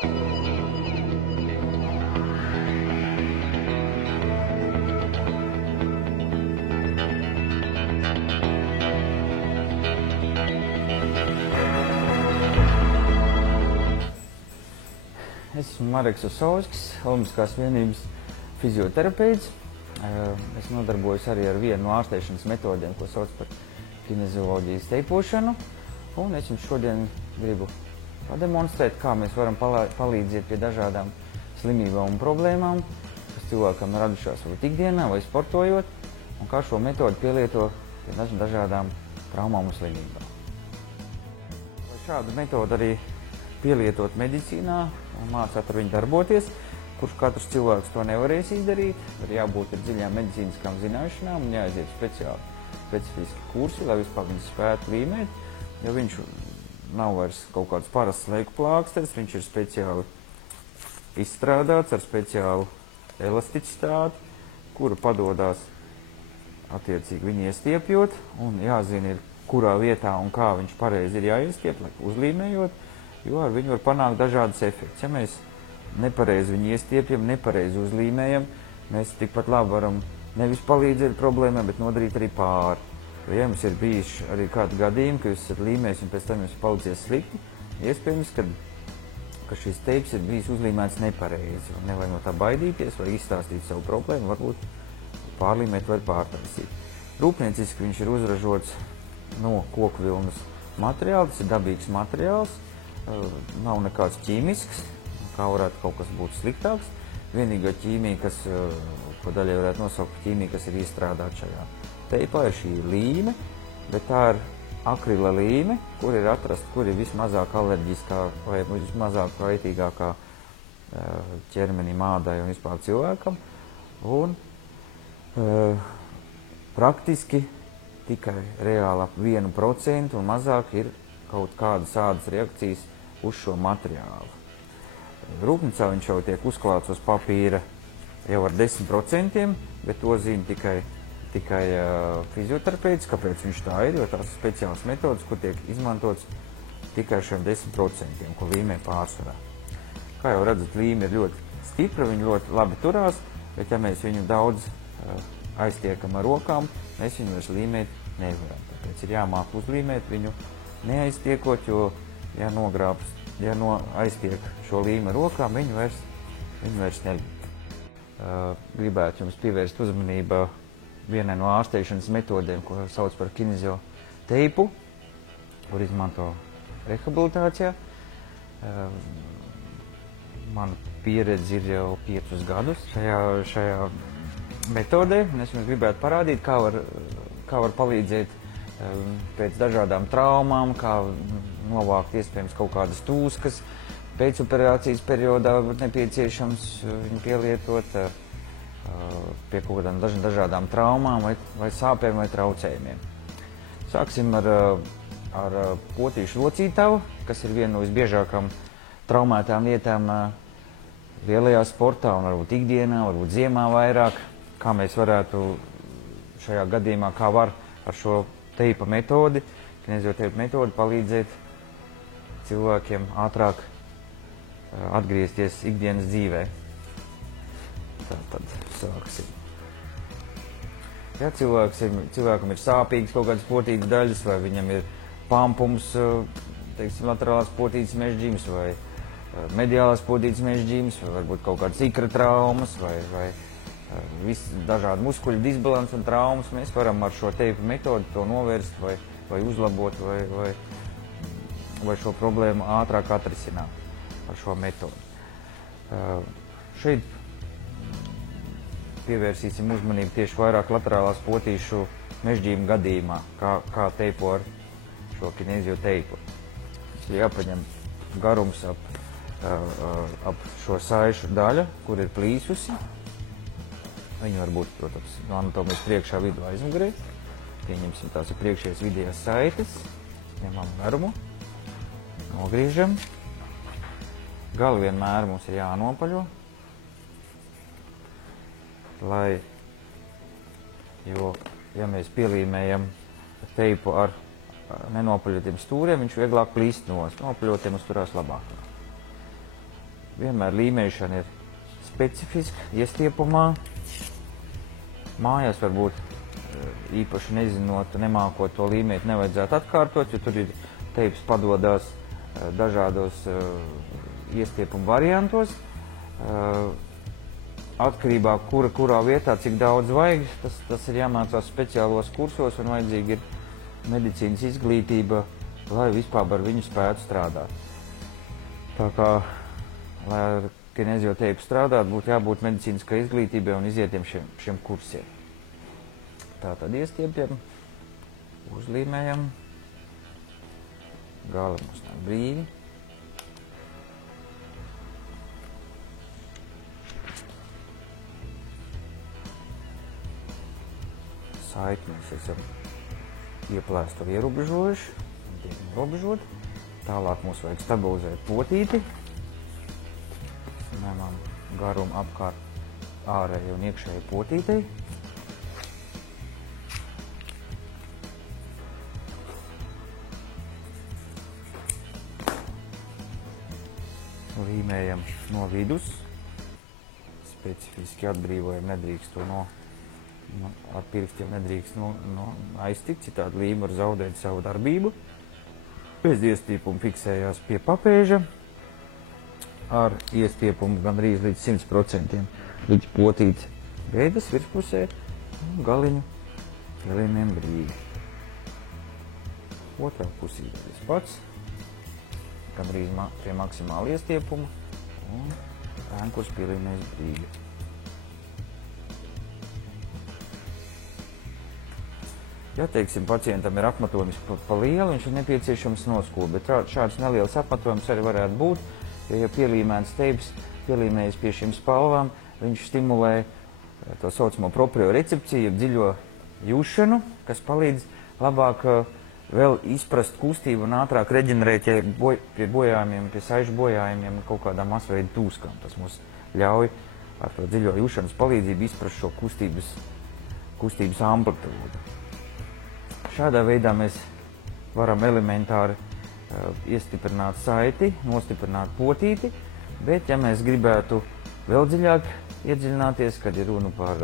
Esmu Mareks Osovskis, Olimpiskās vienības fizioterapeits. Es nodarbojos arī ar vienu no ārstēšanas metodēm, ko sauc par kinezioloģijas teipošanu. Un es jums šodien gribu pademonstrēt, kā mēs varam palīdzēt pie dažādām slimībām un problēmām, kas cilvēkam radušās varbūt ikdienā vai sportojot, un kā šo metodu pielieto pie dažādām traumām un slimībām. Šādu metodu arī pielietot medicīnā un mācāt ar viņu darboties, kurš katrs cilvēks to nevarēs izdarīt. Ir jābūt ar dziļām medicīniskām zināšanām un jāaiziet specifiski kursi, lai vispār viņu spētu līmēt. Jo viņš nav vairs kaut kāds parasts leiku plāksteris, viņš ir speciāli izstrādāts ar speciālu elasticitāti, kuru padodās attiecīgi viņu iestiepjot, un jāzina ir, kurā vietā un kā viņš pareizi ir jāiestiep, lai uzlīmējot, jo ar viņu var panākt dažādas efekts. Ja mēs nepareizi viņu iestiepjam, nepareizi uzlīmējam, mēs tikpat labi varam nevis palīdzēt problēmai, bet nodarīt arī pāri. Ja jums ir bijuši arī kādi gadījumi, ka jūs esat līmējis un pēc tam jums palicies slikti, iespējams, ka šis teips ir bijis uzlīmēts nepareizi. Nevajag no tā baidīties vai izstāstīt savu problēmu, varbūt pārlīmēt vai pārtaisīt. Rūpnieciski viņš ir uzražots no koku vilnas materiāla, tas ir dabīgs materiāls, nav nekāds ķīmisks, kā varētu kaut kas būt sliktāks. Vienīgā ķīmija, ko daļai varētu nosaukt par ķīmiju, kas ir iestrādāta šajā teipā, ir šī līme, bet tā ir akrila līme, kur ir atrasta, kur ir vismazāk alerģiskā vai vismazāk kaitīgākā ķermenim, ādai un vispār cilvēkam. Un praktiski tikai reāli ap 1% un mazāk ir kaut kādas ādas reakcijas uz šo materiālu. Rūpnīcā viņš jau tiek uzklāts uz papīra jau ar 10%, bet to zina tikai fizioterapeits. Kāpēc viņš tā ir? Jo tās ir speciālas metodas, kur tiek izmantots tikai šiem 10%, ko līmē pārsvarā. Kā jau redzat, līme ir ļoti stipra, viņa ļoti labi turās, bet ja mēs viņu daudz aiztiekam ar rokām, mēs viņu vairs līmēt nevaram. Tāpēc ir jāmāk uzlīmēt viņu neaiztiekot, jo ja aiztiek šo līmu ar rokām, viņu vairs nelīm. Gribētu jums pievērst uzmanību vienai no ārstēšanas metodēm, ko sauc par kinezioteipu, kur izmanto rehabilitācijā. Mana pieredze ir jau 5 gadus šajā metodē, un es jums gribētu parādīt, kā var palīdzēt pēc dažādām traumām, kā novākt iespējams kaut kādas tūskas. Pēcoperācijas periodā nepieciešams viņu pielietot pie kaut kādām dažādām traumām vai sāpēm vai traucējumiem. Sāksim ar potīšu locītavu, kas ir viena no visbiežākām traumētām vietām lielajā sportā un varbūt ikdienā, varbūt ziemā vairāk. Kā mēs varētu šajā gadījumā, kā var ar šo teipa metodi, kinezioteipa metodi palīdzēt cilvēkiem ātrāk atgriezties ikdienas dzīvē. Tātad sāksim. Ja cilvēkam ir sāpīgas kaut kādas potītas daļas, vai viņam ir pampums, teiksim, laterālās potītas mežģīmes, vai mediālās potītas mežģīmes, vai varbūt kaut kādas ikra traumas, vai dažādi muskuļu disbalansi un traumas, mēs varam ar šo teipa metodu to novērst vai uzlabot vai šo problēmu ātrāk atrisināt ar šo metodu. Šeit pievērsīsim uzmanību tieši vairāk laterālās potīšu mežģīmu gadījumā, kā teipo ar šo kinezioteipu. Ir jāpaņem garums ap šo saišu daļu, kur ir plīsusi. Viņi var būt, protams, no anatomijas priekšā, vidū, aizmugurē. Pieņemsim, tās ir priekšējās vidējās saites. Ņemam garumu, nogriežam. Gali vienmēr mums ir jānopaļo, jo, ja mēs pielīmējam teipu ar nenopaļotiem stūriem, viņš vieglāk plīst nost. Nopaļotiem uzturās labāk. vienmēr līmēšana ir specifiska, iestiepumā. Mājās varbūt īpaši nezinot, nemākot to līmēt, nevajadzētu atkārtot, jo tur ir teips padodās dažādos iestiepumu variantos. Atkarībā, kurā vietā, cik daudz vajag, tas ir jāmācās speciālos kursos un vajadzīga ir medicīnas izglītība, lai vispār ar viņu spētu strādāt. Tā kā, lai ar kinezio-teipu strādāt, būtu jābūt medicīniskai izglītībai un izietiem šiem kursiem. Tātad iestiepjam, uzlīmējam, gali mums nāk brīvi. Saiti mēs esam ieplēstu ierobežojuši, tiek ierobežot. Tālāk mums vajag stabilizēt potīti. Ņemam garumu apkārt ārēji un iekšēji potītei. Līmējam no vidus. Specifiski atbrīvojam, nedrīkst to ar pirkstiem nedrīkst aiztikt, citādi līme var zaudēt savu darbību. Bez iestiepuma fiksējās pie papēža, ar iestiepumu gandrīz līdz 100%, līdz potītes beidas virspusē un galiņu pielīmējam brīvi. Otrā pusīte tas pats, gandrīz pie maksimāla iestiepuma un ēnkurs pielīmēs brīvi. Ja, teiksim, pacientam ir apmetojums pa lielu, viņš ir nepieciešams noskūpt, bet šāds neliels apmetojums arī varētu būt, ja pielīmēts teips, pielīmējis pie šīm spalvām, viņš stimulē to saucamo propriorecepciju, dziļo jūšanu, kas palīdz labāk vēl izprast kustību un ātrāk reģenerēt pie bojājumiem, pie saišu bojājumiem un kaut kādām asveidu tūskām. Tas mums ļauj ar to dziļo jūšanas palīdzību izprast šo kustības amplitūdu. Šādā veidā mēs varam elementāri iestiprināt saiti, nostiprināt potīti, bet ja mēs gribētu vēl dziļāk iedziļināties, kad ir runa par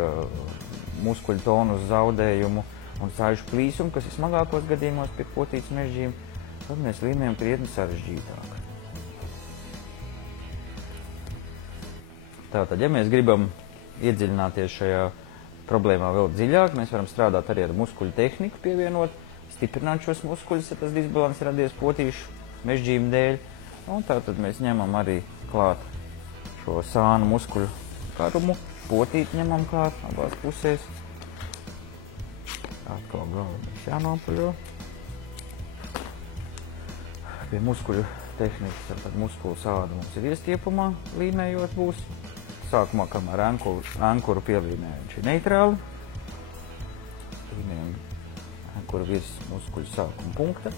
muskuļu tonus zaudējumu un saišu plīsumu, kas ir smagākos gadījumos pie potītes mežģīm, tad mēs līmējam krietni sarežģītāk. Tātad, ja mēs gribam iedziļināties šajā problēmā vēl dziļāk, mēs varam strādāt arī ar muskuļu tehniku pievienot, stiprināt šos muskuļus, ja tas disbalans radies potīšu mežģību dēļ. Un tātad mēs ņemam arī klāt šo sānu muskuļu karumu, potīti ņemam klāt abās pusēs. Atkal galvenais jānopaļo. Pie muskuļu tehnikas, tātad muskulu sāda mums ir iestiepumā, līmējot būs. Sākumā, kamēr ankuru pielīmējam, viņš ir neitrāli. Līmējam ankuru virs muskuļu sākuma punkta.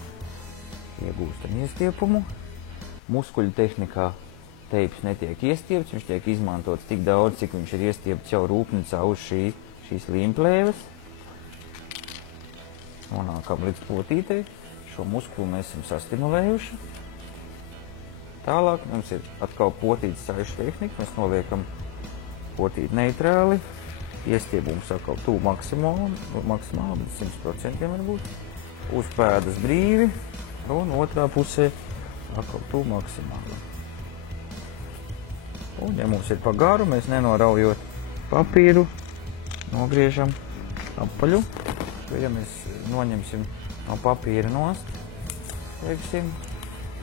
Iegūstam iestiepumu. Muskuļu tehnikā teips netiek iestiepts, viņš tiek izmantots tik daudz, cik viņš ir iestiepts jau rūpnīcā uz šīs līmplēves. Nonākam līdz potītei. Šo muskulu mēs esam sastimulējuši. Tālāk mums ir atkal potītes saišu tehnika. Mēs noliekam potīti neitrāli. Iestiepums atkal tuvu maksimāli, bet 100% varbūt. Uz pēdas brīvi un otrā pusē atkal tuvu maksimāli. Un ja mums ir pa garu, mēs nenoraujot papīru, nogriežam apaļu. Ja mēs noņemsim no papīra nost, teiksim,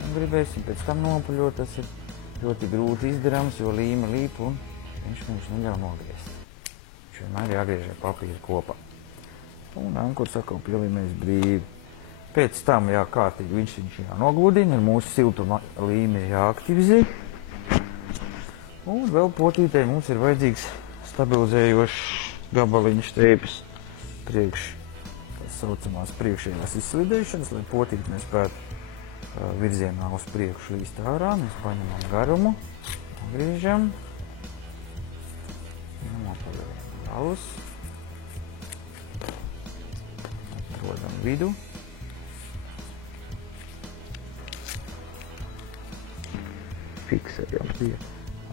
un gribēsim pēc tam nopaļot, tas ir ļoti grūti izdarāms, jo līme līp un viņš mums neļauj nogriezt. Viņš vienmēr jāgriež ar papīru kopā. Un ankurs atkal pielīmēs brīvi. Pēc tam kārtīgi viņš jānogludina, mūsu siltuma līme jāaktivizē. Un vēl potītei mums ir vajadzīgs stabilizējošs gabaliņš teipas priekš, tas saucamās priekšējās izslidēšanas, lai potīti mēs spētu virzienā uz priekšu līst ārā. Mēs paņemam garumu, griežam, nopaļojam galus, atrodam vidu, fiksējam pie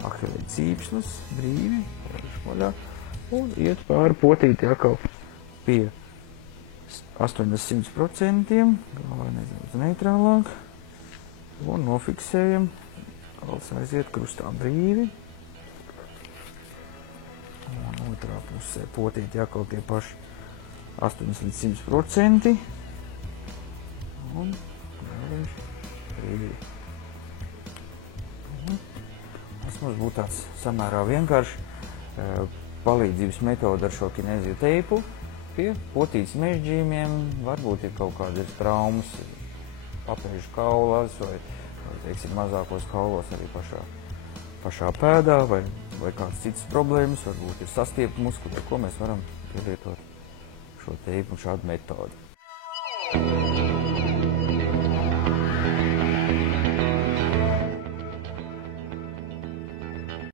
Ahilē cīpslas brīvi, vaļā, un iet pāri potīti atkal pie 800%, galvā nedaudz neitrālāk, un nofiksējam, gals aiziet krustā brīvi, un otrā pusē potīti atkal tie paši 800%, un vēlreiz brīvi. Tas mums būtu tāds samērā vienkārši palīdzības metode ar šo kinēziju teipu pie potītes mežģījumiem. Varbūt ir kaut kādas traumas, papēžu kaulās vai teiksim, mazākos kaulos arī pašā pēdā vai kādas citas problēmas, varbūt ir sastiepti muskuļi, ar ko mēs varam pielietot šo teipu un šādu metodi.